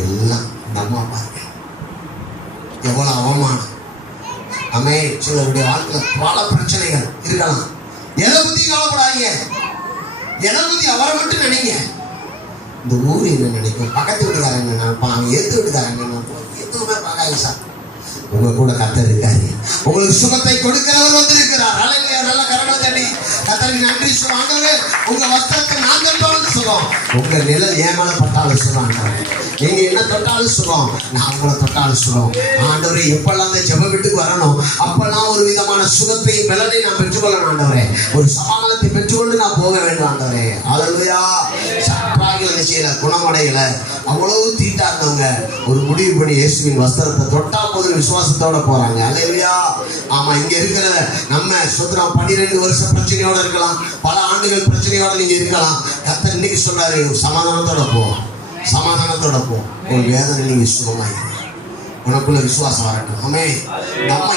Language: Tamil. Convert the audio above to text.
எல்லாம் இந்த அம்மா பாருங்க எவ்வளவு அவமானம். அமே சிலருடைய வாழ்க்கையில் பல பிரச்சனைகள் இருக்கலாம். எதை பத்தி கவலைப்படாதீங்க, எதை பத்தி அவரை மட்டும் நினைங்க. இந்த ஊர் என்ன நினைக்கும், பக்கத்து வீட்டுக்காரங்க என்ன நினைப்பான், ஏத்து வீட்டுக்காரங்க என்ன நினைப்பான், எதுவுமே பார்க்காது சார். உங்க கூட கர்த்தர் இருக்காரு. உங்களுக்கு சுகத்தை கொடுக்கிறவர் வந்து இருக்கிறார். நல்ல கரங்களை தண்ணி கர்த்தருக்கு நன்றி சொல்லுவாங்க. உங்க வஸ்திரத்தை நான் தொட்டாலும் சுகம், உங்க நிழல் ஏமால பட்டாலும் சுகம், நீங்க என்ன தொட்டாலும் சுகம், நான் உங்களை தொட்டாலும் சுகம். ஆண்டவரே எப்பெல்லாம் அந்த ஜெப வீட்டுக்கு வரணும் அப்பெல்லாம் ஒரு விதமான சுகத்தையும் பலனை நான் பெற்றுக்கொள்ளணும் ஆண்டவரே. ஒரு சமாதானத்தை பெற்றுக்கொண்டு நான் போக வேண்டும் ஆண்டவரே. அல்லேலூயா. சற்றாகில நிச்சயில குணமடையல, அவ்வளவு தீட்டா இருந்தவங்க ஒரு முடிவு பண்ணி இயேசுவின் வஸ்திரத்தை தொட்டா போது விசுவாசத்தோட போறாங்க. அல்லேலூயா. ஆமா, இங்க இருக்கிற நம்ம சுத்திரம் 12 வருஷம் பிரச்சனையோட இருக்கலாம், பல ஆண்டுகள் பிரச்சனையோட நீங்க இருக்கலாம். கர்த்தர் இன்னைக்கு சொல்றாரு, சமாதானத்தோட போ, சமாதானத்தோட போ. ஒரு வேதனை நீங்க சுகமாயிருங்க. உனக்குள்ள விசுவாசம் வரட்டும். ஆமென். நம்ம